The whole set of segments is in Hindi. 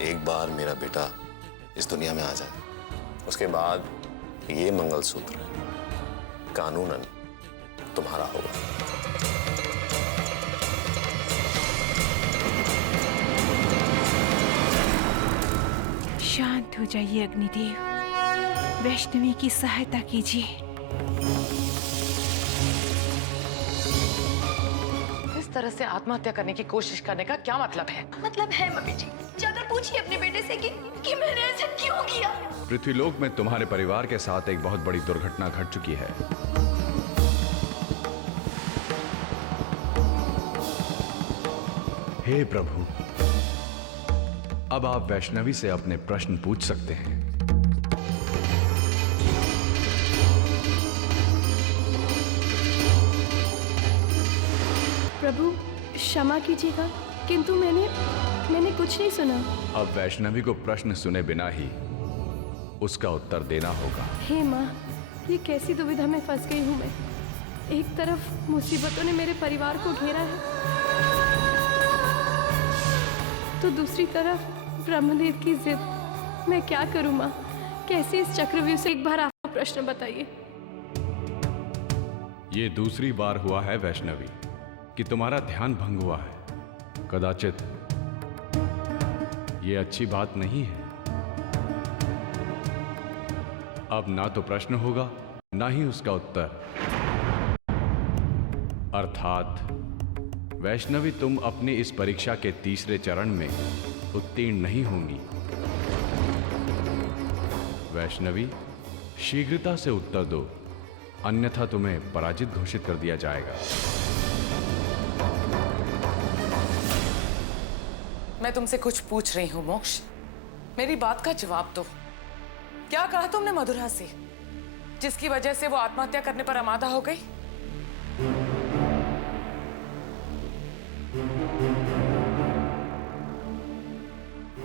एक बार मेरा बेटा इस दुनिया में आ जाए, उसके बाद ये मंगलसूत्र कानूनन तुम्हारा होगा। शांत हो जाइए अग्निदेव, वैष्णवी की सहायता कीजिए। इस तरह से आत्महत्या करने की कोशिश करने का क्या मतलब है? मतलब है मम्मी जी, जाकर पूछिए अपने बेटे से कि मैंने ऐसा क्यों किया। पृथ्वीलोक में तुम्हारे परिवार के साथ एक बहुत बड़ी दुर्घटना घट चुकी है। हे प्रभु, अब आप वैष्णवी से अपने प्रश्न पूछ सकते हैं। प्रभु क्षमा कीजिएगा, किंतु मैंने कुछ नहीं सुना। अब वैष्णवी को प्रश्न सुने बिना ही उसका उत्तर देना होगा। हे माँ, ये कैसी दुविधा में फंस गई हूँ मैं। एक तरफ मुसीबतों ने मेरे परिवार को घेरा है, तो दूसरी तरफ ब्रह्मदेव की जिद। मैं क्या करूँ माँ, कैसे इस चक्रव्यूह से। एक बार आप प्रश्न बताइए। ये दूसरी बार हुआ है वैष्णवी कि तुम्हारा ध्यान भंग हुआ है। कदाचित ये अच्छी बात नहीं है। अब ना तो प्रश्न होगा, ना ही उसका उत्तर। अर्थात वैष्णवी, तुम अपनी इस परीक्षा के तीसरे चरण में उत्तीर्ण नहीं होंगी। वैष्णवी, शीघ्रता से उत्तर दो, अन्यथा तुम्हें पराजित घोषित कर दिया जाएगा। मैं तुमसे कुछ पूछ रही हूँ मोक्ष, मेरी बात का जवाब दो। क्या कहा तुमने मधुरा से, जिसकी वजह से वो आत्महत्या करने पर आमादा हो गई?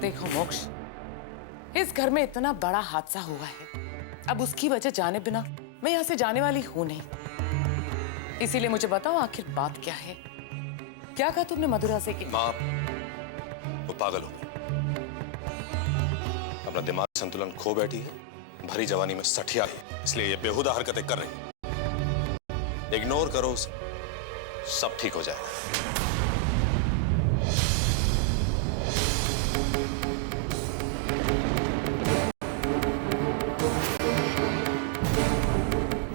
देखो मोक्ष, इस घर में इतना बड़ा हादसा हुआ है, अब उसकी वजह जाने बिना मैं यहां से जाने वाली हूं नहीं। इसीलिए मुझे बताओ, आखिर बात क्या है? क्या कहा तुमने मधुरा से कि माँ, वो पागल हो गई, अपना दिमाग संतुलन खो बैठी है, भरी जवानी में सठिया है, इसलिए ये बेहुदा हरकतें कर रही है। इग्नोर करो उसे, सब ठीक हो जाएगा।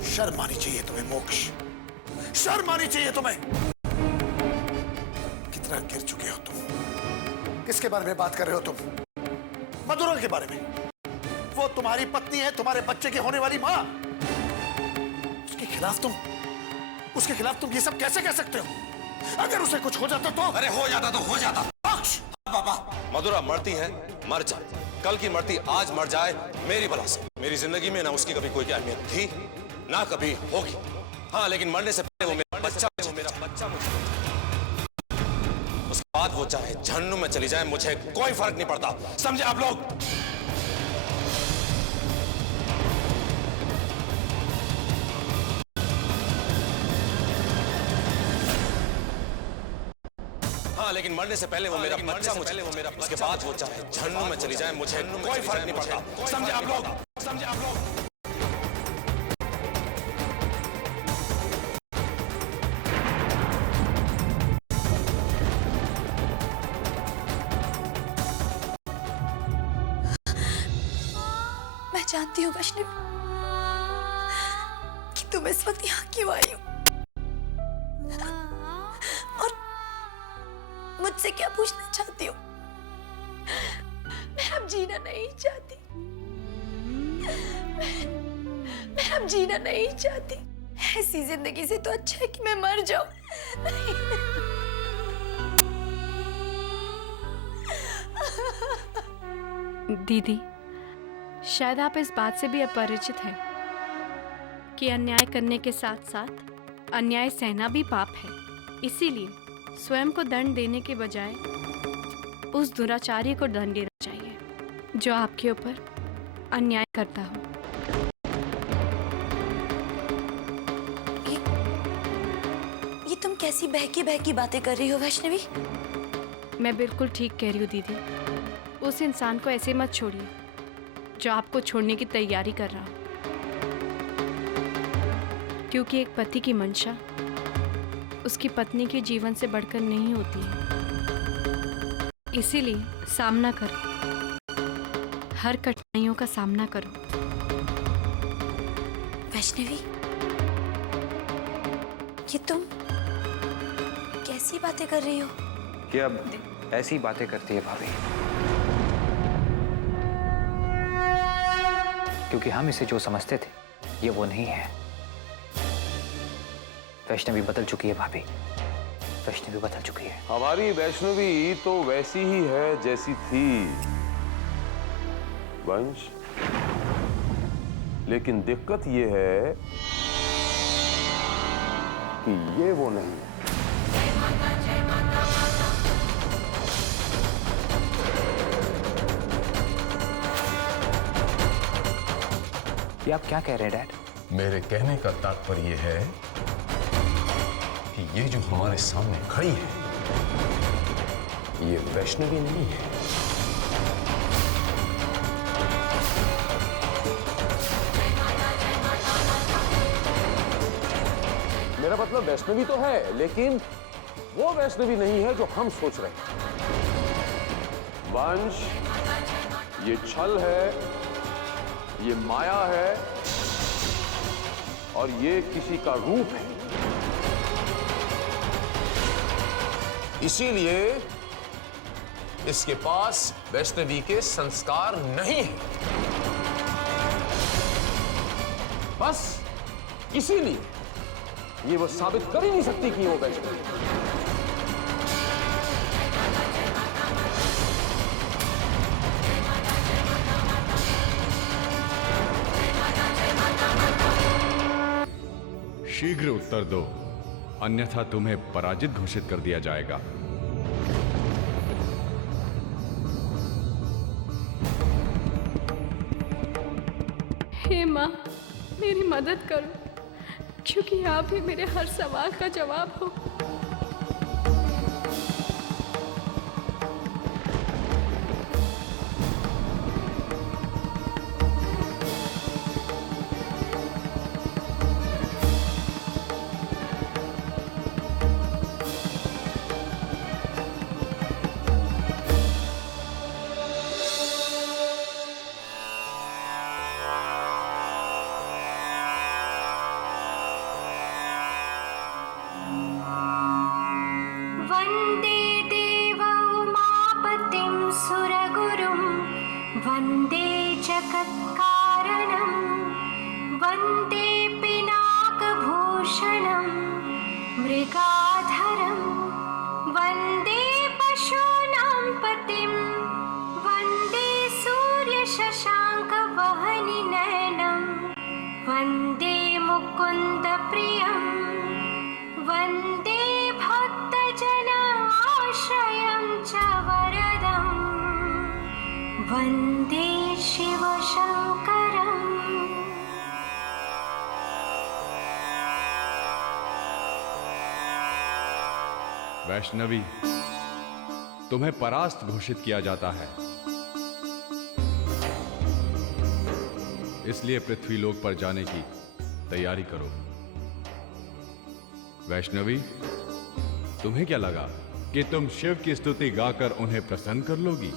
शर्म आनी चाहिए तुम्हें मोक्ष, शर्म आनी चाहिए तुम्हें। कितना गिर चुके हो तुम। किसके बारे में बात कर रहे हो तुम? मधुरा के बारे में। वो तुम्हारी पत्नी है, तुम्हारे बच्चे की होने वाली मां। उसके खिलाफ तुम ये सब कैसे कह सकते हो? अगर उसे कुछ हो जाता तो? अरे हो जाता तो हो जाता। पापा, मधुरा मरती है, मर जाए, कल की मरती आज मर जाए, मेरी भला से। मेरी जिंदगी में ना उसकी कभी कोई अहमियत थी, ना कभी होगी। हाँ, लेकिन मरने से पहले वो मेरा बच्चा मुझे, उसके बाद वो चाहे जहन्नुम में चली जाए, मुझे कोई फर्क नहीं पड़ता। समझे आप लोग? हाँ, लेकिन मरने से पहले वो मेरा बच्चा मुझे, उसके बाद वो चाहे जहन्नुम में चली जाए, मुझे कोई फर्क नहीं पड़ता। समझे आप लोग? समझे आप लोग? मैं जानती हूँ वैष्णवी कि तुम इस वक्त यहाँ क्यों आई हो और मुझसे क्या पूछना चाहती हो। मैं अब जीना नहीं चाहती। मैं अब जीना नहीं चाहती। ऐसी जिंदगी से तो अच्छा है कि मैं मर जाऊं। दीदी, शायद आप इस बात से भी अपरिचित हैं कि अन्याय करने के साथ साथ अन्याय सहना भी पाप है। इसीलिए स्वयं को दंड देने के बजाय उस दुराचारी को दंड देना चाहिए जो आपके ऊपर अन्याय करता हो। ये तुम कैसी बहकी बहकी बातें कर रही हो वैष्णवी? मैं बिल्कुल ठीक कह रही हूँ दीदी। उस इंसान को ऐसे मत छोड़िए जो आपको छोड़ने की तैयारी कर रहा हो, क्योंकि एक पति की मंशा उसकी पत्नी के जीवन से बढ़कर नहीं होती है। इसीलिए सामना करो, हर कठिनाइयों का सामना करो। वैष्णवी, ये तुम कैसी बातें कर रही हो? कि अब ऐसी बातें करती है भाभी, क्योंकि हम इसे जो समझते थे ये वो नहीं है। वैष्णवी बदल चुकी है भाभी, वैष्णवी बदल चुकी है। हमारी वैष्णवी तो वैसी ही है जैसी थी वंश, लेकिन दिक्कत ये है कि ये वो नहीं है। ये आप क्या कह रहे हैं डैड? मेरे कहने का तात्पर्य है कि ये जो हमारे सामने खड़ी है ये वैष्णवी नहीं है। मेरा मतलब वैष्णवी तो है, लेकिन वो वैष्णवी नहीं है जो हम सोच रहे हैं। वंश, ये छल है, ये माया है और ये किसी का रूप है। इसीलिए इसके पास वैष्णवी के संस्कार नहीं है। बस इसीलिए ये वो साबित कर ही नहीं सकती कि वो वैष्णवी है। शीघ्र उत्तर दो, अन्यथा तुम्हें पराजित घोषित कर दिया जाएगा। हे माँ, मेरी मदद करो, क्योंकि आप ही मेरे हर सवाल का जवाब हो। वन्दे देवौमापतिं सुरगुरुं वन्दे जगत्कारणं वन्दे पिनाकभूषणं मृगाधरं वन्दे पशूनां पतिं वन्दे सूर्यशशाङ्कवहनिनयनं वन्दे मुकुन्दप्रियं वन्दे भक्तजनाश्रयं च वरदं वन्दे शिवशङ्करम्। वैष्णवी, तुम्हें परास्त घोषित किया जाता है, इसलिए पृथ्वीलोक पर जाने की तैयारी करो। वैष्णवी, तुम्हें क्या लगा कि तुम शिव की स्तुति गाकर उन्हें प्रसन्न कर लोगी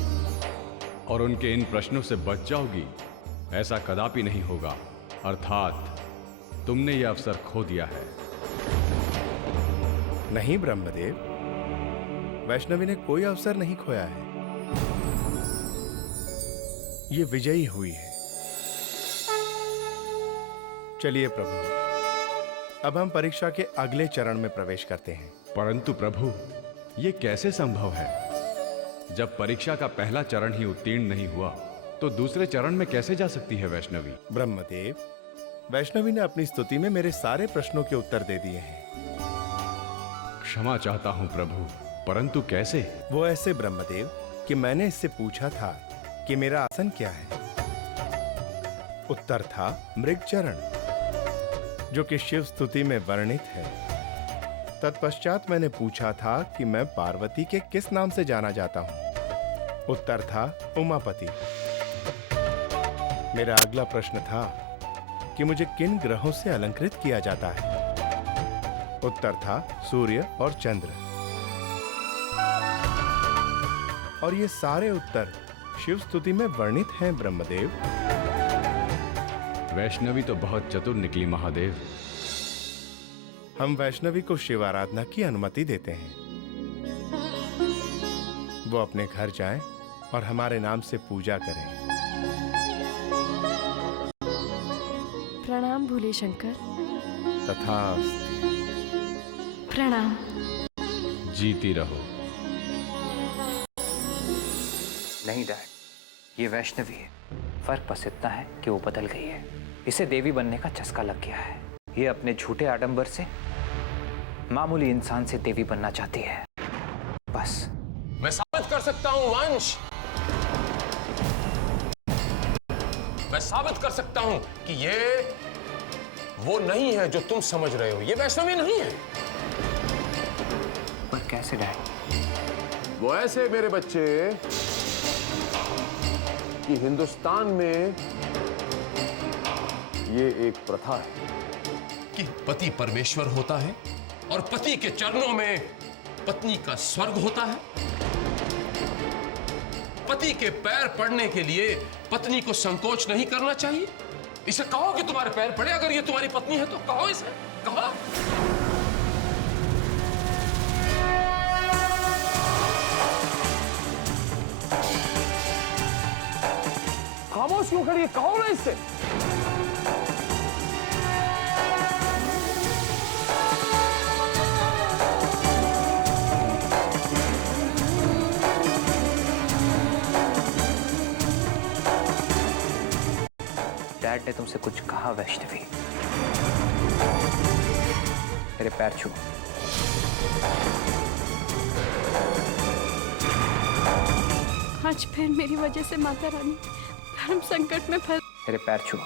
और उनके इन प्रश्नों से बच जाओगी? ऐसा कदापि नहीं होगा। अर्थात तुमने यह अवसर खो दिया है। नहीं ब्रह्मदेव, वैष्णवी ने कोई अवसर नहीं खोया है। ये विजयी हुई है। चलिए प्रभु, अब हम परीक्षा के अगले चरण में प्रवेश करते हैं। परंतु प्रभु, ये कैसे संभव है? जब परीक्षा का पहला चरण ही उत्तीर्ण नहीं हुआ तो दूसरे चरण में कैसे जा सकती है वैष्णवी? ब्रह्मदेव, वैष्णवी ने अपनी स्तुति में मेरे सारे प्रश्नों के उत्तर दे दिए हैं। क्षमा चाहता हूं प्रभु, परंतु कैसे? वो ऐसे ब्रह्मदेव कि मैंने इससे पूछा था कि मेरा आसन क्या है। उत्तर था मृगचरण, जो कि शिव स्तुति में वर्णित है। तत्पश्चात मैंने पूछा था कि मैं पार्वती के किस नाम से जाना जाता हूं। उत्तर था उमापति। मेरा अगला प्रश्न था कि मुझे किन ग्रहों से अलंकृत किया जाता है। उत्तर था सूर्य और चंद्र। और ये सारे उत्तर शिव स्तुति में वर्णित हैं ब्रह्मदेव। वैष्णवी तो बहुत चतुर निकली महादेव। हम वैष्णवी को शिव आराधना की अनुमति देते हैं। वो अपने घर जाएं और हमारे नाम से पूजा करें। प्रणाम भोले शंकर। तथास्तु। प्रणाम। जीती रहो। नहीं डैड, ये वैष्णवी है। फर्क बस इतना है कि वो बदल गई है। इसे देवी बनने का चस्का लग गया है। ये अपने झूठे आडंबर से मामूली इंसान से देवी बनना चाहती है, बस। मैं साबित कर सकता हूं वंश, मैं साबित कर सकता हूं कि ये वो नहीं है जो तुम समझ रहे हो। ये वैष्णवी नहीं है। पर कैसे डैड? वो ऐसे मेरे बच्चे कि हिंदुस्तान में ये एक प्रथा है कि पति परमेश्वर होता है और पति के चरणों में पत्नी का स्वर्ग होता है। पति के पैर पड़ने के लिए पत्नी को संकोच नहीं करना चाहिए। इसे कहो कि तुम्हारे पैर पड़े, अगर ये तुम्हारी पत्नी है तो कहो इसे, कहो। खामोश क्यों खड़ी है? कहो ना इससे। डैड ने तुमसे कुछ कहा वैष्णवी? मेरे पैर छू। आज फिर मेरी वजह से माता रानी धर्म संकट में फंस। मेरे पैर छुओ।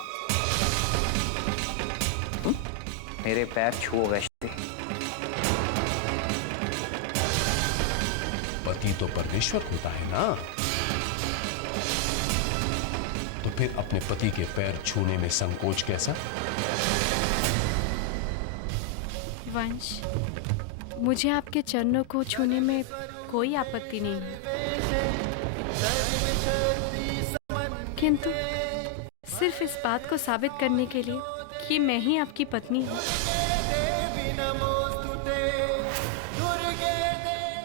मेरे पैर छुओ वैष्णवी। पति तो परमेश्वर होता है ना, तो फिर अपने पति के पैर छूने में संकोच कैसा? वंश, मुझे आपके चरणों को छूने में कोई आपत्ति नहीं है, किंतु सिर्फ इस बात को साबित करने के लिए कि मैं ही आपकी पत्नी हूँ,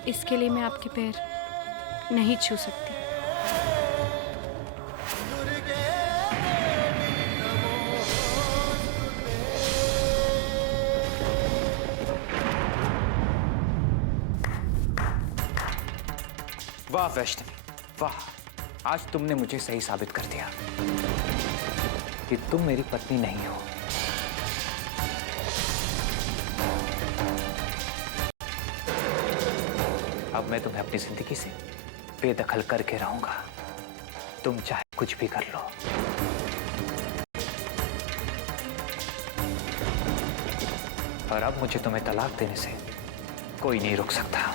इसके लिए मैं आपके पैर नहीं छू सकती। वाह वैष्णवी, वाह। आज तुमने मुझे सही साबित कर दिया कि तुम मेरी पत्नी नहीं हो। अब मैं तुम्हें अपनी जिंदगी से बेदखल करके रहूंगा, तुम चाहे कुछ भी कर लो। और अब मुझे तुम्हें तलाक देने से कोई नहीं रोक सकता।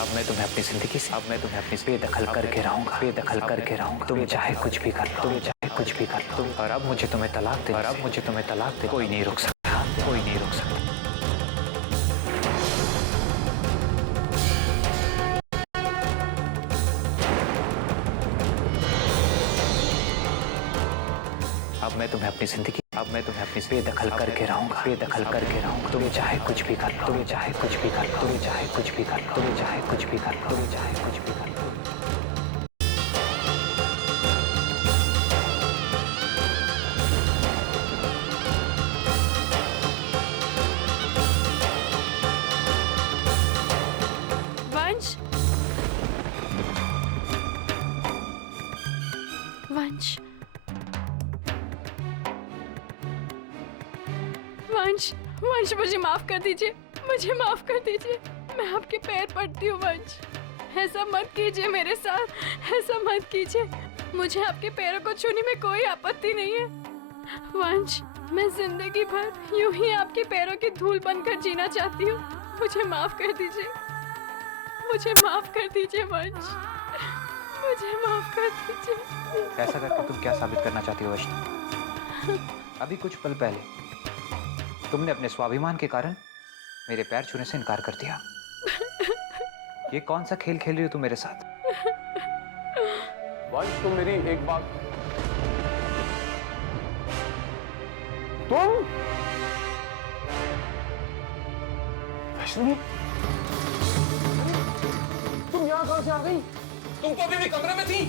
अब मैं तुम्हें अपनी जिंदगी से बेदखल करके रहूंगा, बेदखल करके रहूंगा। तुम चाहे कुछ भी कर लो, तुम चाहे कुछ भी कर लो। और अब मुझे तुम्हें तलाक दे, कोई नहीं रोक सकता, कोई नहीं रोक सकता। अब मैं तुम्हें अपनी जिंदगी बेदखल करके रहूंगा, बेदखल करके रहूंगा। तुम चाहे कुछ भी कर लो, तुम चाहे कुछ भी कर लो, तुम चाहे कुछ भी कर लो, तुम चाहे कुछ भी कर लो, तुम चाहे कुछ भी कर लो। वंश, वंश, वंश, वंश मुझे माफ कर दीजिए, मुझे माफ कर दीजिए। मैं आपके पैर पड़ती हूँ वंश, ऐसा मत कीजिए मेरे साथ, ऐसा मत कीजिए। मुझे आपके पैरों को छूने में कोई आपत्ति नहीं है वंश। मैं जिंदगी भर यूं ही आपके पैरों की धूल बनकर जीना चाहती हूँ। मुझे माफ कर दीजिए, मुझे माफ कर दीजिए वंश, मुझे माफ कर दीजिए। ऐसा करके तुम क्या साबित करना चाहती हो वैष्णवी? अभी कुछ पल पहले तुमने अपने स्वाभिमान के कारण मेरे पैर छूने से इनकार कर दिया। ये कौन सा खेल खेल रही हो तुम मेरे साथ? वंश, तुम मेरी एक बात, तुम वैष्णवी, तुम यहां कहां से आ गई? तुम तो अभी भी कमरे में थी।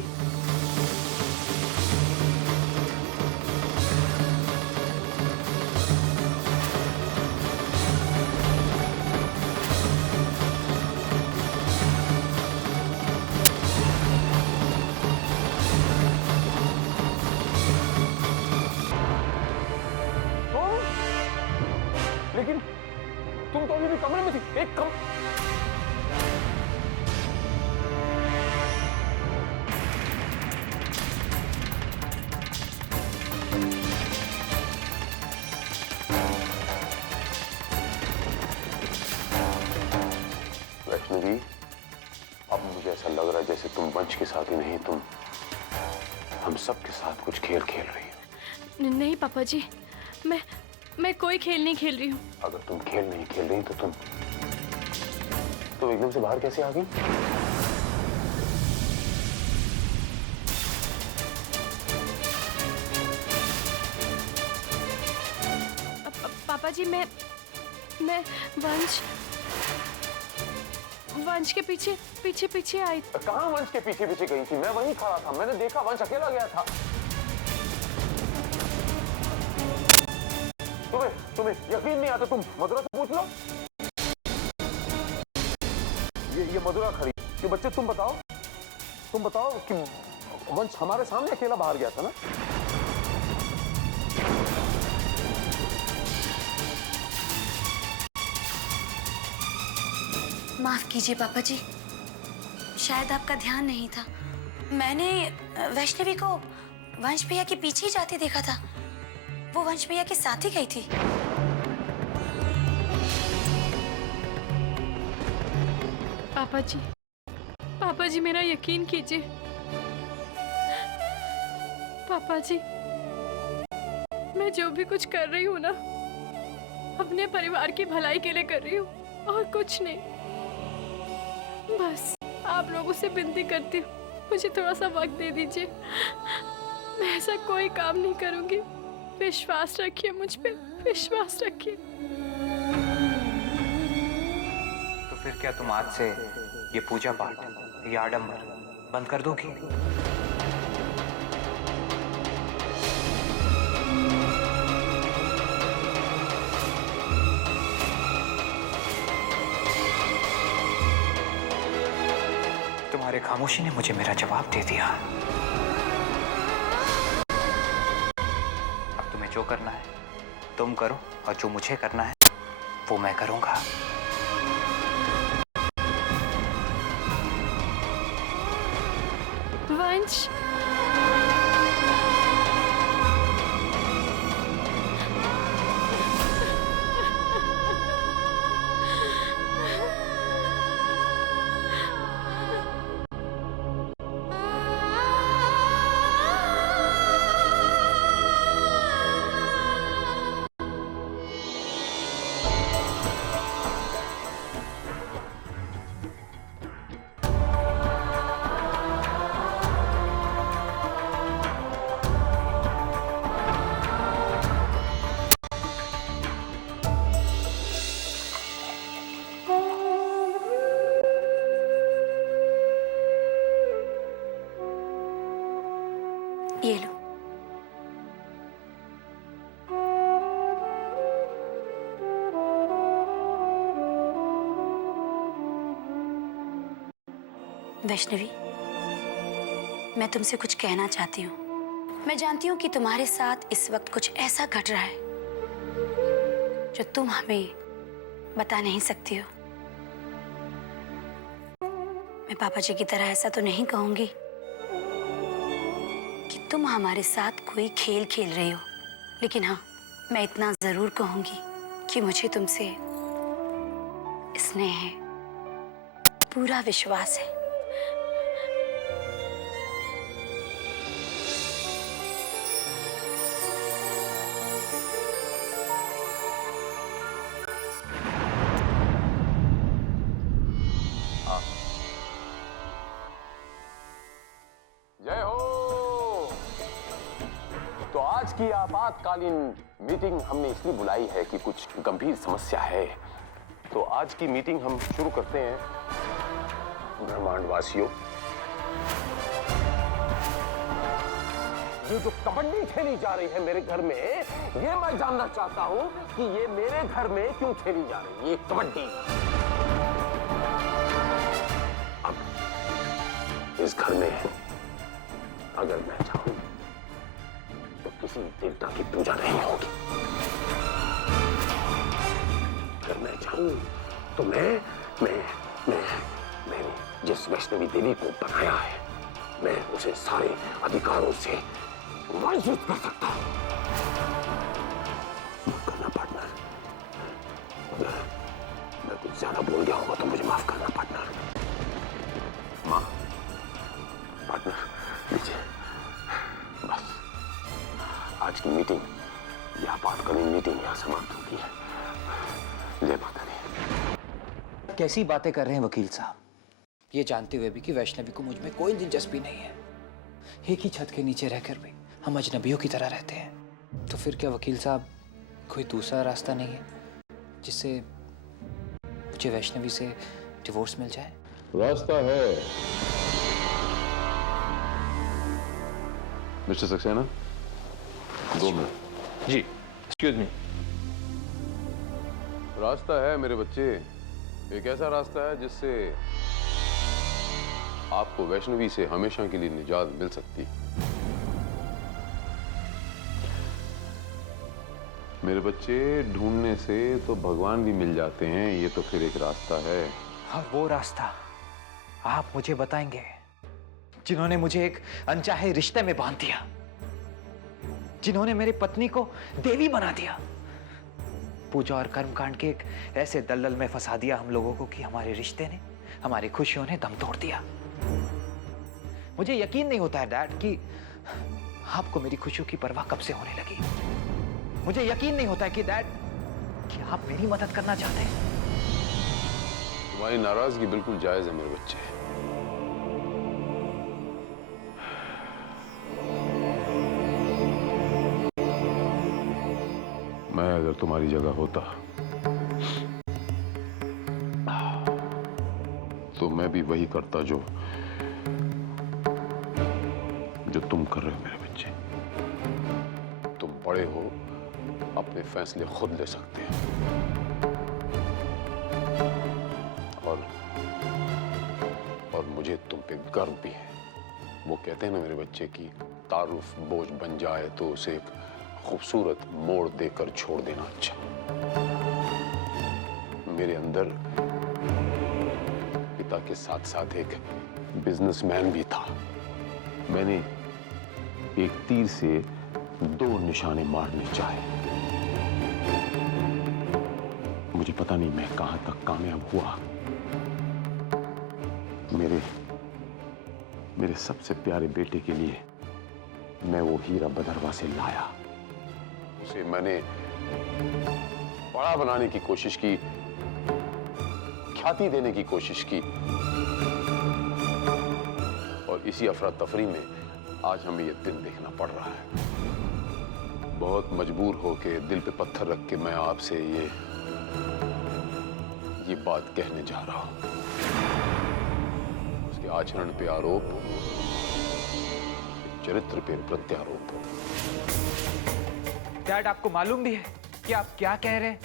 लेकिन तुम तो अभी भी कमरे में थी। एक कम वैष्णवी, अब मुझे ऐसा लग रहा है जैसे तुम वंश के साथ ही नहीं, तुम हम सब के साथ कुछ खेल खेल रही हो। नहीं पापा जी, मैं कोई खेल नहीं खेल रही हूँ। अगर तुम खेल नहीं खेल रही तो तुम एकदम से बाहर कैसे आ गई? पापा जी, मैं वंश के पीछे पीछे पीछे आई। कहाँ वंश के पीछे पीछे गई थी? मैं वहीं खड़ा था, मैंने देखा वंश अकेला गया था। तुम्हें यकीन नहीं आता? तुम मधुरा से पूछ लो। ये मधुरा खड़ी, ये बच्चे तुम बताओ कि वंश हमारे सामने अकेला बाहर गया था ना? माफ कीजिए पापा जी, शायद आपका ध्यान नहीं था। मैंने वैष्णवी को वंश भैया के पीछे ही जाते देखा था। वो वंश भैया के साथ ही गई थी। पापा जी मेरा यकीन कीजिए। पापा जी, मैं जो भी कुछ कर रही हूँ ना, अपने परिवार की भलाई के लिए कर रही हूँ और कुछ नहीं। बस आप लोगों से विनती करती हूँ, मुझे थोड़ा सा वक्त दे दीजिए। मैं ऐसा कोई काम नहीं करूँगी। विश्वास रखिए मुझ पे, विश्वास रखिए। तो फिर क्या तुम आज से ये पूजा पाठ, ये आडंबर बंद कर दोगी? तुम्हारे खामोशी ने मुझे मेरा जवाब दे दिया। अब तुम्हें जो करना है तुम करो, और जो मुझे करना है वो मैं करूंगा। वंश, ये लो। वैष्णवी, मैं तुमसे कुछ कहना चाहती हूँ। मैं जानती हूँ कि तुम्हारे साथ इस वक्त कुछ ऐसा घट रहा है जो तुम हमें बता नहीं सकती हो। मैं पापा जी की तरह ऐसा तो नहीं कहूंगी कि तुम हमारे साथ कोई खेल खेल रही हो, लेकिन हाँ, मैं इतना जरूर कहूंगी कि मुझे तुमसे स्नेह है, पूरा विश्वास है। जय हो। तो आज की आपातकालीन मीटिंग हमने इसलिए बुलाई है कि कुछ गंभीर समस्या है। तो आज की मीटिंग हम शुरू करते हैं। ब्रह्मांडवासियों, ये जो कबड्डी खेली जा रही है मेरे घर में, ये मैं जानना चाहता हूं कि ये मेरे घर में क्यों खेली जा रही है ये कबड्डी। अब इस घर में अगर मैं चाहूं तो किसी देवता की पूजा नहीं होगी। अगर मैं चाहूं तो मैं जिस वैष्णवी देवी को बनाया है, मैं उसे सारे अधिकारों से वंचित कर सकता हूं। माफ करना पार्टनर, अगर मैं कुछ ज्यादा बोल गया होगा तो मुझे माफ करना पार्टनर। माँ, पार्टनर लीजिए, बस आज की मीटिंग, यह आपातकालीन मीटिंग यहाँ समाप्त होती है। जय माता दी। कैसी बातें कर रहे हैं वकील साहब, ये जानते हुए भी कि वैष्णवी को मुझ में कोई दिलचस्पी नहीं है। एक ही छत के नीचे रहकर भी हम अजनबियों की तरह रहते हैं। तो फिर क्या वकील साहब कोई दूसरा रास्ता नहीं है जिससे मुझे वैष्णवी से डिवोर्स मिल जाए? रास्ता है मिस्टर सक्सेना, 2 मिनट। जी, एक्सक्यूज मी। रास्ता है मेरे बच्चे, एक ऐसा रास्ता है जिससे आपको वैष्णवी से हमेशा के लिए निजात मिल सकती है। मेरे बच्चे, ढूंढने से तो भगवान भी मिल जाते हैं, ये तो फिर एक रास्ता है। और वो रास्ता आप मुझे बताएंगे जिन्होंने मुझे एक अनचाहे रिश्ते में बांध दिया, जिन्होंने मेरी पत्नी को देवी बना दिया, पूजा और कर्मकांड के एक ऐसे दलदल में फंसा दिया हम लोगों को कि हमारे रिश्ते ने, हमारी खुशियों ने दम तोड़ दिया। मुझे यकीन नहीं होता है डैड कि आपको मेरी खुशियों की परवाह कब से होने लगी। मुझे यकीन नहीं होता है कि डैड कि आप मेरी मदद करना चाहते हैं। तुम्हारी नाराजगी बिल्कुल जायज है मेरे बच्चे। मैं अगर तुम्हारी जगह होता तो मैं भी वही करता जो तुम कर रहे हो मेरे बच्चे। तुम बड़े हो, अपने फैसले खुद ले सकते हो। और मुझे तुम पे गर्व भी है। वो कहते हैं ना मेरे बच्चे कि तारुफ बोझ बन जाए तो उसे एक खूबसूरत मोड़ देकर छोड़ देना अच्छा। मेरे अंदर पिता के साथ साथ एक बिजनेसमैन भी था। मैंने एक तीर से 2 निशाने मारने चाहे। मुझे पता नहीं मैं कहां तक कामयाब हुआ। मेरे सबसे प्यारे बेटे के लिए मैं वो हीरा बदरवा से लाया। उसे मैंने बड़ा बनाने की कोशिश की, ख्याति देने की कोशिश की, और इसी अफरा तफरी में आज हमें ये दिन देखना पड़ रहा है। बहुत मजबूर होके, दिल पे पत्थर रख के मैं आपसे ये बात कहने जा रहा हूं। उसके आचरण पे आरोप, चरित्र पे प्रत्यारोप। डैड, आपको मालूम भी है कि आप क्या कह रहे हैं?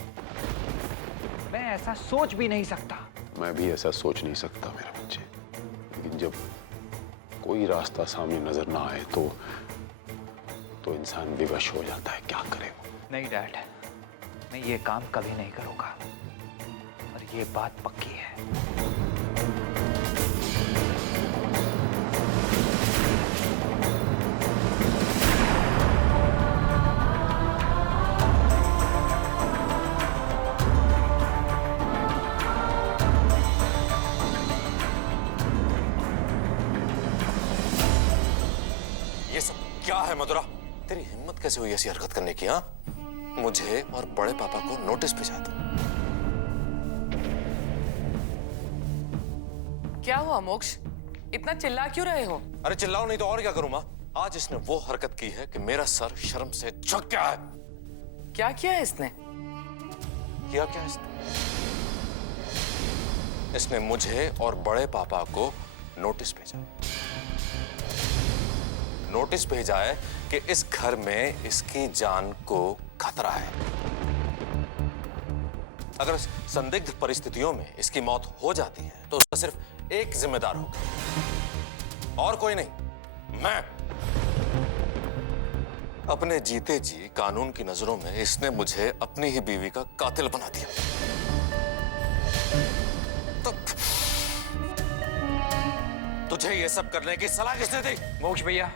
मैं ऐसा सोच भी नहीं सकता। मैं भी ऐसा सोच नहीं सकता मेरे बच्चे, लेकिन जब कोई रास्ता सामने नजर ना आए तो तो इंसान विवश हो जाता है, क्या करे वो। नहीं डैड, मैं ये काम कभी नहीं करूंगा, और ये बात पक्की है। ये सब क्या है मधुरा? तेरी हिम्मत कैसे हुई ऐसी हरकत करने की? हाँ, मुझे और बड़े पापा को नोटिस भेजा था। क्या हुआ मोक्ष? इतना चिल्ला क्यों रहे हो? अरे चिल्लाओ नहीं तो और क्या करूं माँ? आज इसने वो हरकत की है कि मेरा सर शर्म से झुक गया है। क्या किया है इसने? किया क्या इसने? इसने मुझे और बड़े पापा को नोटिस भेजा। नोटिस भेजा है कि इस घर में इसकी जान को खतरा है। अगर संदिग्ध परिस्थितियों में इसकी मौत हो जाती है तो उसका सिर्फ एक जिम्मेदार होगा और कोई नहीं, मैं। अपने जीते जी कानून की नजरों में इसने मुझे अपनी ही बीवी का कातिल बना दिया। तो तुझे ये सब करने की सलाह किसने दी? मोक्ष भैया,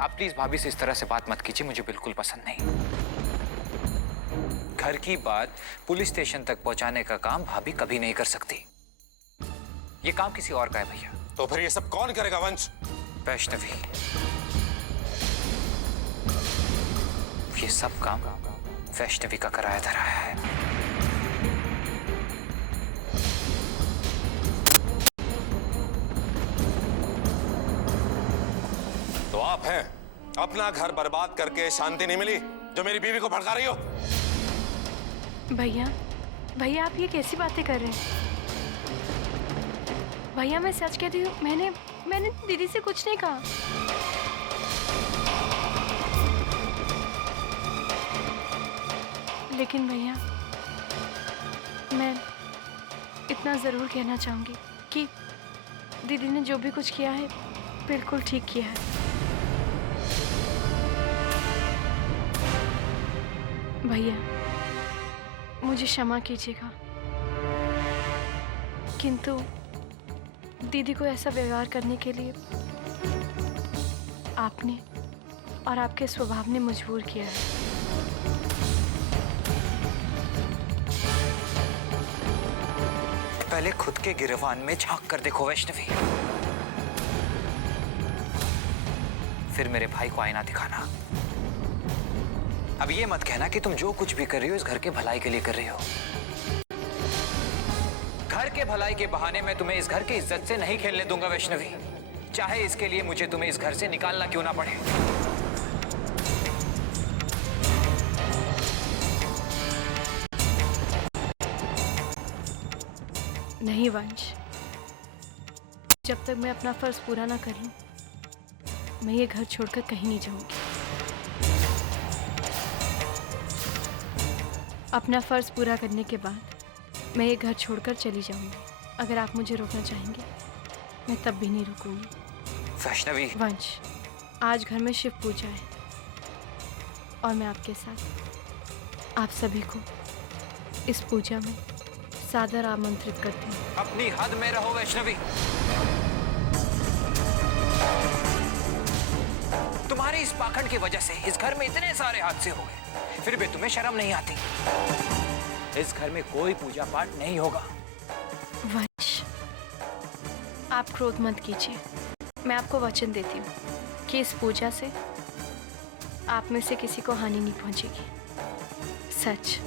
आप प्लीज भाभी से इस तरह से बात मत कीजिए, मुझे बिल्कुल पसंद नहीं। घर की बात पुलिस स्टेशन तक पहुंचाने का काम भाभी कभी नहीं कर सकती। ये काम किसी और का है भैया। तो फिर ये सब कौन करेगा वंश? वैष्णवी। ये सब काम वैष्णवी का कराया धरा है। तो आप हैं, अपना घर बर्बाद करके शांति नहीं मिली जो मेरी बीवी को भड़का रही हो? भैया, भैया आप ये कैसी बातें कर रहे हैं? भैया मैं सच कहती हूँ, मैंने दीदी से कुछ नहीं कहा। लेकिन भैया मैं इतना जरूर कहना चाहूंगी कि दीदी ने जो भी कुछ किया है बिल्कुल ठीक किया है। भैया मुझे क्षमा कीजिएगा, किंतु दीदी को ऐसा व्यवहार करने के लिए आपने और आपके स्वभाव ने मजबूर किया है। पहले खुद के गिरवान में झांक कर देखो वैष्णवी, फिर मेरे भाई को आईना दिखाना। अब ये मत कहना कि तुम जो कुछ भी कर रही हो इस घर के भलाई के लिए कर रही हो। घर के भलाई के बहाने मैं तुम्हें इस घर की इज्जत से नहीं खेलने दूंगा वैष्णवी, चाहे इसके लिए मुझे तुम्हें इस घर से निकालना क्यों ना पड़े। नहीं वंश, जब तक मैं अपना फर्ज पूरा ना कर लूं, मैं ये घर छोड़कर कहीं नहीं जाऊंगी। अपना फर्ज पूरा करने के बाद मैं ये घर छोड़कर चली जाऊंगी। अगर आप मुझे रोकना चाहेंगे मैं तब भी नहीं रुकूंगी। वैष्णवी। वंश, आज घर में शिव पूजा है और मैं आपके साथ आप सभी को इस पूजा में सादर आमंत्रित करती हूँ। अपनी हद में रहो वैष्णवी। तुम्हारी इस पाखंड की वजह से इस घर में इतने सारे हादसे हो गए, फिर भी तुम्हें शर्म नहीं आती। इस घर में कोई पूजा पाठ नहीं होगा। वंश, आप क्रोध मत कीजिए। मैं आपको वचन देती हूँ कि इस पूजा से आप में से किसी को हानि नहीं पहुंचेगी। सच।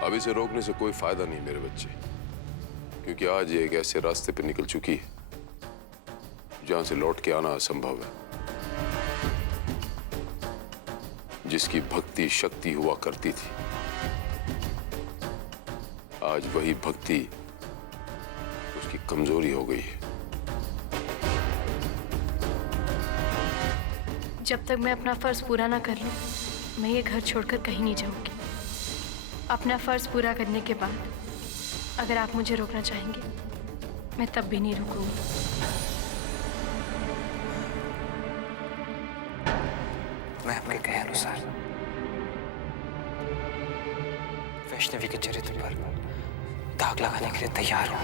अब इसे रोकने से कोई फायदा नहीं मेरे बच्चे, क्योंकि आज ये एक ऐसे रास्ते पर निकल चुकी है जहां से लौट के आना असंभव है, जिसकी भक्ति शक्ति हुआ करती थी, आज वही भक्ति उसकी कमजोरी हो गई है। जब तक मैं अपना फर्ज पूरा ना कर लूं, मैं ये घर छोड़कर कहीं नहीं जाऊंगी। अपना फर्ज पूरा करने के बाद अगर आप मुझे रोकना चाहेंगे, मैं तब भी नहीं रुकूंगी। मैं आपके कहे अनुसार वैष्णवी के चरित्र पर दाग लगाने के लिए तैयार हूं।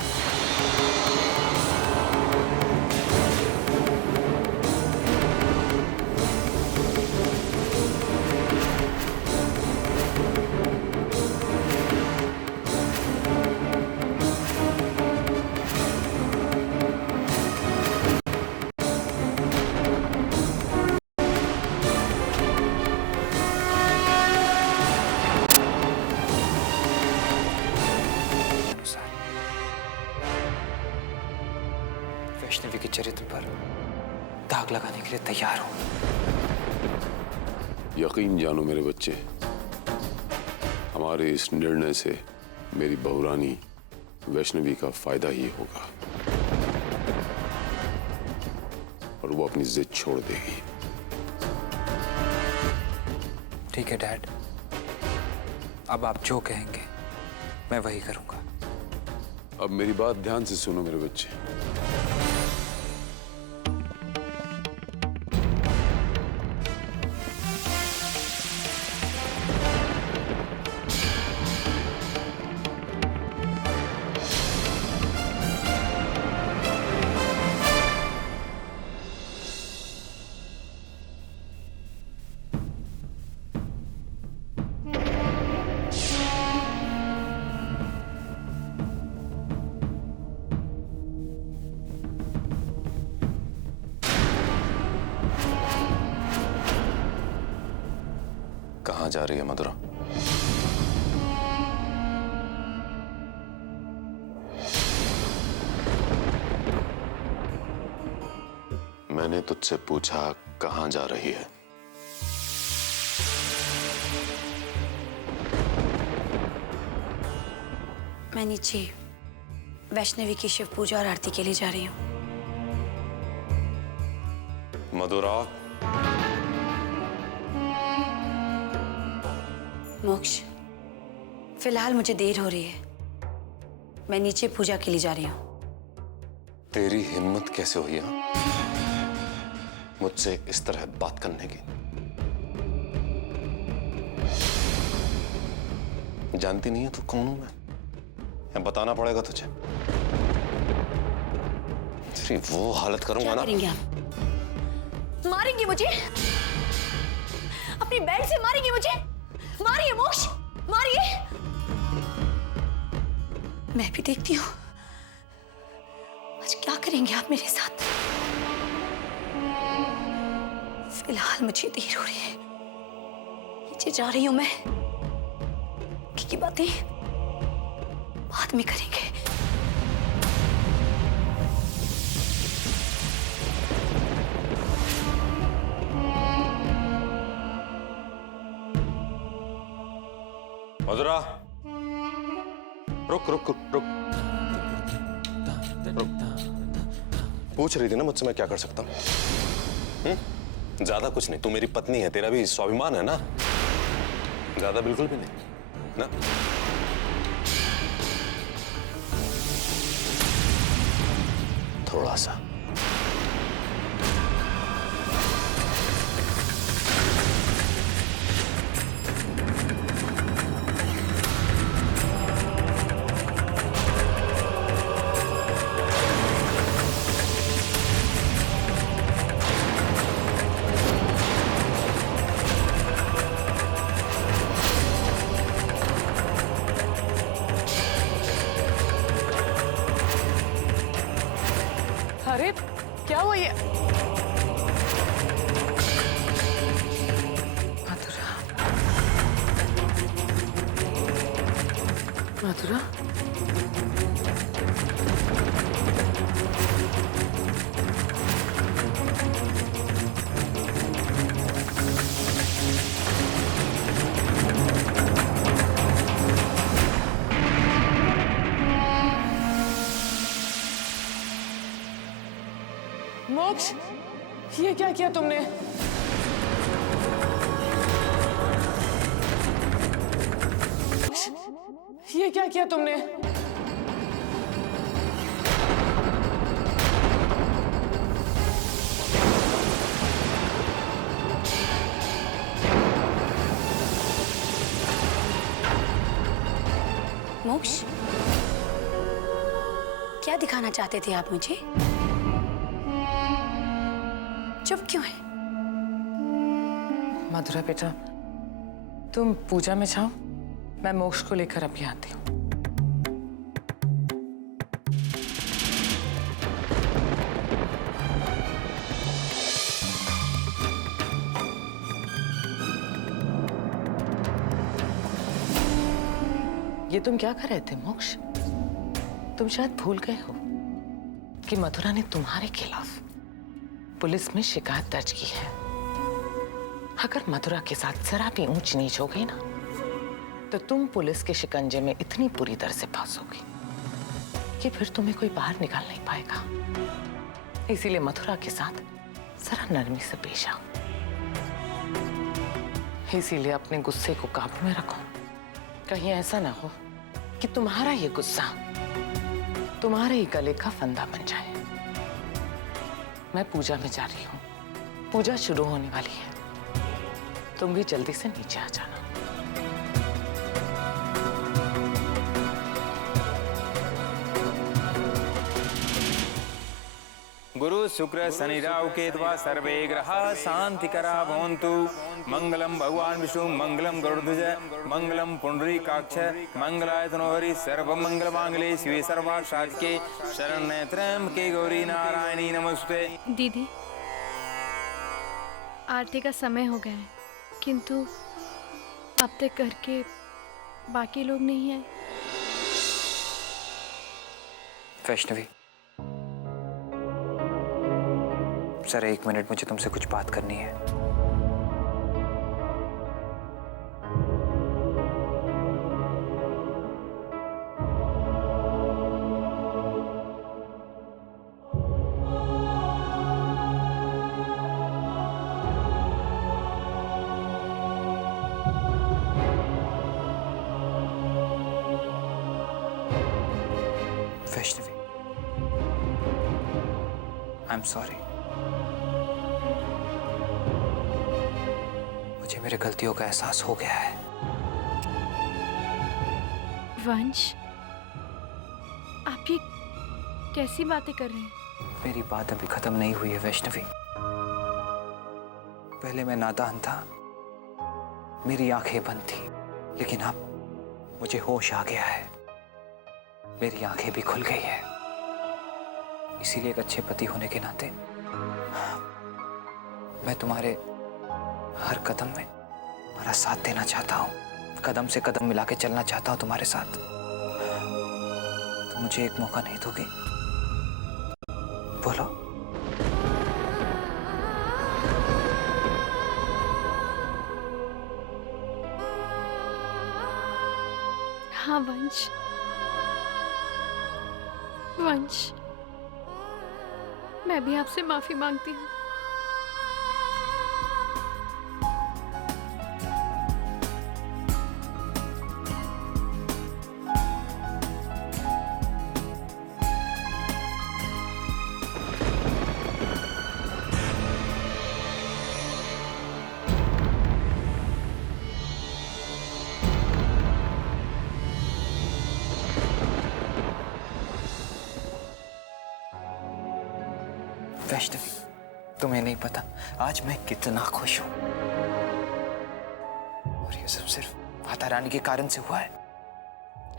वैष्णवी के चरित्र पर दाग लगाने के लिए तैयार हूं। यकीन जानो मेरे बच्चे, हमारे इस निर्णय से मेरी बहुरानी वैष्णवी का फायदा ही होगा और वो अपनी जिद छोड़ देगी। ठीक है डैड, अब आप जो कहेंगे मैं वही करूंगा। अब मेरी बात ध्यान से सुनो मेरे बच्चे। कहाँ जा रही है मधुरा? मैंने तुझसे पूछा कहाँ जा रही है? मैं नीचे वैष्णवी की शिव पूजा और आरती के लिए जा रही हूँ। मधुरा, मोक्ष, फिलहाल मुझे देर हो रही है, मैं नीचे पूजा के लिए जा रही हूँ। तेरी हिम्मत कैसे हुई है मुझसे इस तरह बात करने की? जानती नहीं है तू कौन हूं मैं? या बताना पड़ेगा तुझे? तेरी वो हालत करूंगा क्या ना। करेंगे आप? मारेंगे मुझे? अपनी बेड से मारेंगे मुझे? मारिए मोक्ष, मारिए। मैं भी देखती हूँ आज क्या करेंगे आप मेरे साथ। फिलहाल मुझे देर हो रही है, नीचे जा रही हूं मैं। की बातें बाद में करेंगे। मधुरा, रुक रुक रुक रुक रुक। पूछ रही थी ना मुझसे मैं क्या कर सकता हूँ? ज्यादा कुछ नहीं, तू मेरी पत्नी है, तेरा भी स्वाभिमान है ना। ज्यादा बिल्कुल भी नहीं ना। थोड़ा सा। अरे क्या हुआ ये? मधुरा, मधुरा, मोक्ष, ये क्या किया तुमने? मोक्ष, ये क्या किया तुमने? मोक्ष, क्या दिखाना चाहते थे आप मुझे? चुप क्यों है? मधुरा बेटा, तुम पूजा में जाओ, मैं मोक्ष को लेकर अभी आती हूँ। ये तुम क्या कर रहे थे मोक्ष? तुम शायद भूल गए हो कि मथुरा ने तुम्हारे खिलाफ पुलिस में शिकायत दर्ज की है। अगर मथुरा के साथ जरा भी ऊंच नीच हो गई ना, तो तुम पुलिस के शिकंजे में इतनी बुरी तरह से फंसोगी कि फिर तुम्हें कोई बाहर निकाल नहीं पाएगा। इसीलिए मथुरा के साथ जरा नरमी से पेश आओ। इसीलिए अपने गुस्से को काबू में रखो। कहीं ऐसा ना हो कि तुम्हारा ये गुस्सा तुम्हारे ही गले का फंदा बन जाए। मैं पूजा में जा रही हूँ, पूजा शुरू होने वाली है। तुम भी जल्दी से नीचे आ जाना। गुरु शुक्र शनि राहु केतवा सर्वे ग्रहा शांतिकरा भवन्तु। मंगलम भगवान विष्णु मंगलम गरुड़ध्वज मंगलम पुंडरीकाक्ष मंगलाय तनोहरि सर्व मंगल मांगले शिवे सर्वार्थ साधिके शरण्ये त्र्यंबके गौरी नारायणी नमस्ते। दीदी, आरती का समय हो गया है, किंतु अब तक घर के बाकी लोग नहीं आए। वैष्णवी, सर 1 मिनट, मुझे तुमसे कुछ बात करनी है। Vaishnavi, I am sorry. मुझे मेरे गलतियों का एहसास हो गया है। वंश, आप ये कैसी बातें कर रहे हैं? मेरी बात अभी खत्म नहीं हुई है वैष्णवी। पहले मैं नादान था, मेरी आंखें बंद थी, लेकिन अब मुझे होश आ गया है, मेरी आंखें भी खुल गई है। इसीलिए एक अच्छे पति होने के नाते मैं तुम्हारे हर कदम में तुम्हारा साथ देना चाहता हूँ, कदम से कदम मिला के चलना चाहता हूँ तुम्हारे साथ। तो मुझे एक मौका नहीं दोगी? बोलो। हाँ वंश, वंश, मैं भी आपसे माफी मांगती हूँ। वैष्णवी, तुम्हें नहीं पता आज मैं कितना खुश हूं, और ये सब सिर्फ माता रानी के कारण से हुआ है।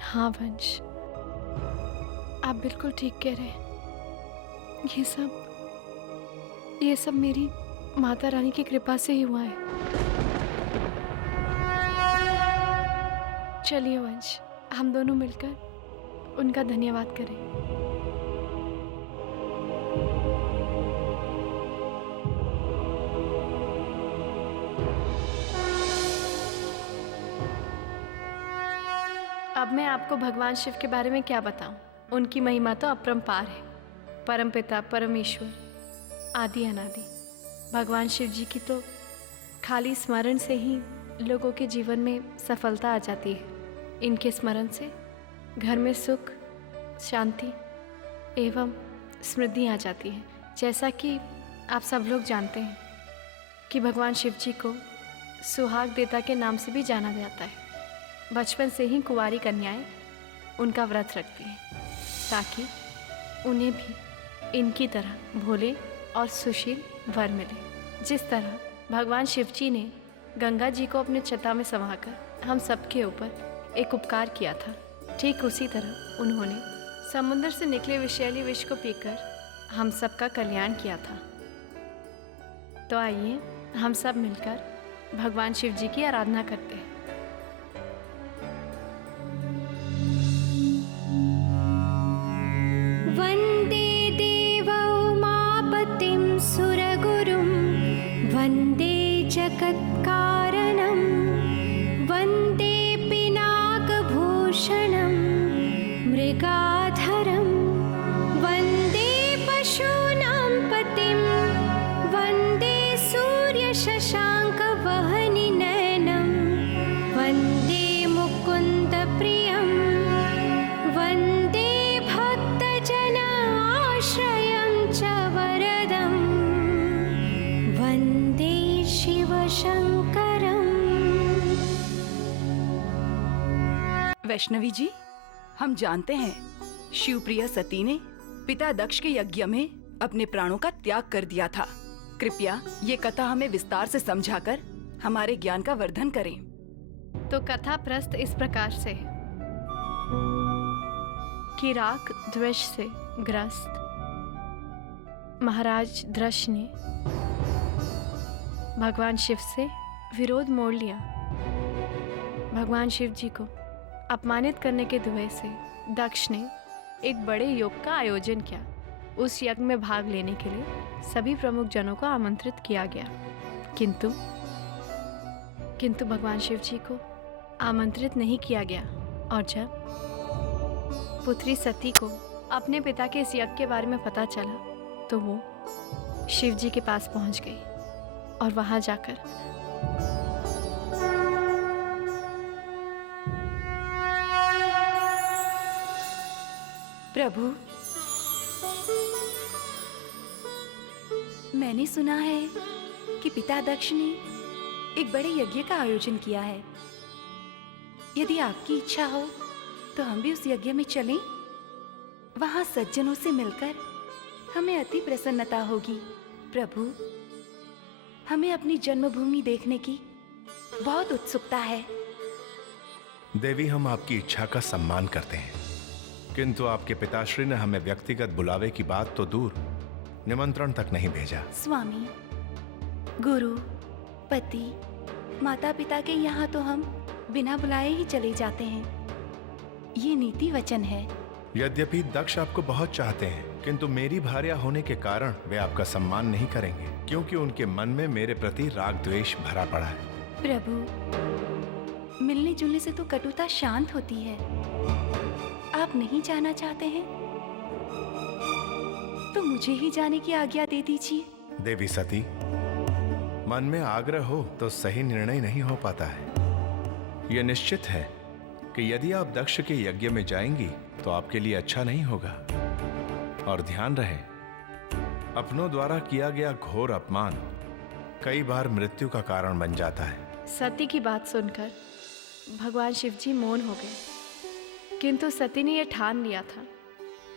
हाँ वंश, आप बिल्कुल ठीक कह रहे हैं। ये सब मेरी माता रानी की कृपा से ही हुआ है। चलिए वंश, हम दोनों मिलकर उनका धन्यवाद करें। अब मैं आपको भगवान शिव के बारे में क्या बताऊं? उनकी महिमा तो अपरंपार है। परमपिता, परमेश्वर, आदि अनादि भगवान शिव जी की तो खाली स्मरण से ही लोगों के जीवन में सफलता आ जाती है। इनके स्मरण से घर में सुख, शांति एवं समृद्धि आ जाती है। जैसा कि आप सब लोग जानते हैं कि भगवान शिव जी को सुहाग देवता के नाम से भी जाना जाता है। बचपन से ही कुंवारी कन्याएं उनका व्रत रखती हैं ताकि उन्हें भी इनकी तरह भोले और सुशील वर मिले। जिस तरह भगवान शिव जी ने गंगा जी को अपने छता में समाकर हम सबके ऊपर एक उपकार किया था, ठीक उसी तरह उन्होंने समुद्र से निकले विषैली विष को पीकर हम सबका कल्याण किया था। तो आइए हम सब मिलकर भगवान शिव जी की आराधना करते हैं। वन्दे देवौमापतिं सुरगुरुं वन्दे जगत्कारणं वन्दे पिनाकभूषणं मृगाधरं वन्दे पशूनां पतिं वन्दे सूर्यशशाङ्कवहनिनयनं वन्दे मुकुन्दप्रियं वन्दे भक्तजनाश्रयं च वरदं वन्दे शिवशङ्करम्। वैष्णवी जी, हम जानते हैं शिवप्रिय सती ने पिता दक्ष के यज्ञ में अपने प्राणों का त्याग कर दिया था। कृपया ये कथा हमें विस्तार से समझाकर हमारे ज्ञान का वर्धन करें। तो कथा प्रस्त इस प्रकार से है कि राग द्वेष से ग्रस्त महाराज दक्ष ने भगवान शिव से विरोध मोड़ लिया। भगवान शिव जी को अपमानित करने के दुए से दक्ष ने एक बड़े योग का आयोजन किया। उस यज्ञ में भाग लेने के लिए सभी प्रमुख जनों को आमंत्रित किया गया, किंतु भगवान शिव जी को आमंत्रित नहीं किया गया। और जब पुत्री सती को अपने पिता के इस यज्ञ के बारे में पता चला तो वो शिव जी के पास पहुंच गई और वहां जाकर प्रभु, मैंने सुना है कि पिता दक्ष ने एक बड़े यज्ञ का आयोजन किया है। यदि आपकी इच्छा हो तो हम भी उस यज्ञ में चलें। वहां सज्जनों से मिलकर हमें अति प्रसन्नता होगी। प्रभु, हमें अपनी जन्मभूमि देखने की बहुत उत्सुकता है। देवी, हम आपकी इच्छा का सम्मान करते हैं, किंतु आपके पिताश्री ने हमें व्यक्तिगत बुलावे की बात तो दूर, निमंत्रण तक नहीं भेजा। स्वामी, गुरु, पति, माता पिता के यहाँ तो हम बिना बुलाए ही चले जाते हैं। ये नीति वचन है। यद्यपि दक्ष आपको बहुत चाहते हैं, किंतु मेरी भार्या होने के कारण वे आपका सम्मान नहीं करेंगे, क्योंकि उनके मन में मेरे प्रति राग द्वेष भरा पड़ा है। प्रभु, मिलने जुलने से तो कटुता शांत होती है। आप नहीं जाना चाहते हैं तो मुझे ही जाने की आज्ञा दे दीजिए। देवी सती, मन में आग्रह हो तो सही निर्णय नहीं हो पाता है। यह निश्चित है कि यदि आप दक्ष के यज्ञ में जाएंगी तो आपके लिए अच्छा नहीं होगा। और ध्यान रहे, अपनों द्वारा किया गया घोर अपमान कई बार मृत्यु का कारण बन जाता है। सती की बात सुनकर भगवान शिव जी मौन हो गए, किंतु सती ने यह ठान लिया था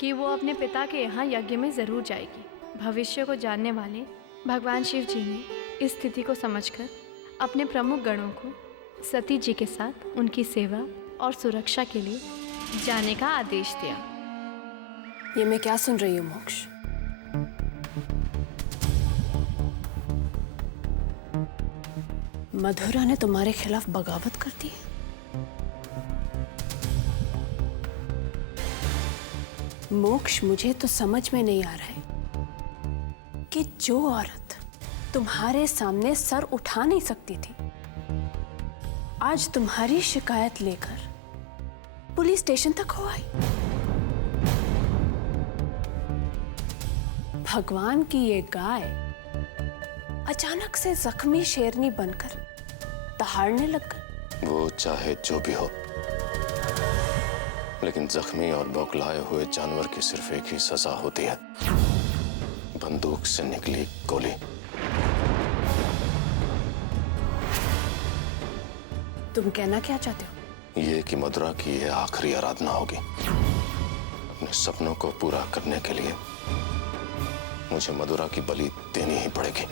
कि वो अपने पिता के यहाँ यज्ञ में जरूर जाएगी। भविष्य को जानने वाले भगवान शिव जी ने इस स्थिति को समझकर अपने प्रमुख गणों को सती जी के साथ उनकी सेवा और सुरक्षा के लिए जाने का आदेश दिया। ये मैं क्या सुन रही हूँ मोक्ष? मधुरा ने तुम्हारे खिलाफ बगावत कर दी। मोक्ष, मुझे तो समझ में नहीं आ रहा है कि जो औरत तुम्हारे सामने सर उठा नहीं सकती थी, आज तुम्हारी शिकायत लेकर पुलिस स्टेशन तक हो आई। भगवान की ये गाय अचानक से जख्मी शेरनी बनकर दहाड़ने लग गई। वो चाहे जो भी हो, लेकिन जख्मी और बौखलाए हुए जानवर की सिर्फ एक ही सजा होती है, बंदूक से निकली गोली। तुम कहना क्या चाहते हो? ये कि मधुरा की ये आखिरी आराधना होगी। अपने सपनों को पूरा करने के लिए मुझे मधुरा की बलि देनी ही पड़ेगी।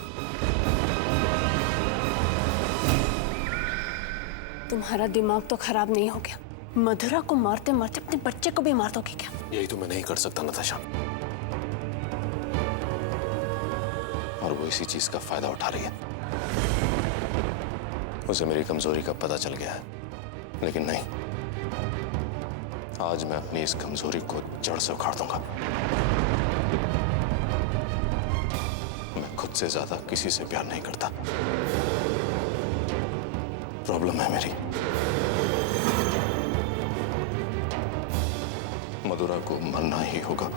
तुम्हारा दिमाग तो खराब नहीं हो गया? मधुरा को मारते मारते अपने बच्चे को भी मार दोगे क्या? यही तो मैं नहीं कर सकता नताशा, और वो इसी चीज का फायदा उठा रही है। उसे मेरी कमजोरी का पता चल गया है, लेकिन नहीं, आज मैं अपनी इस कमजोरी को जड़ से उखाड़ दूंगा। मैं खुद से ज्यादा किसी से प्यार नहीं करता। प्रॉब्लम है मेरी। मधुरा को मरना ही होगा।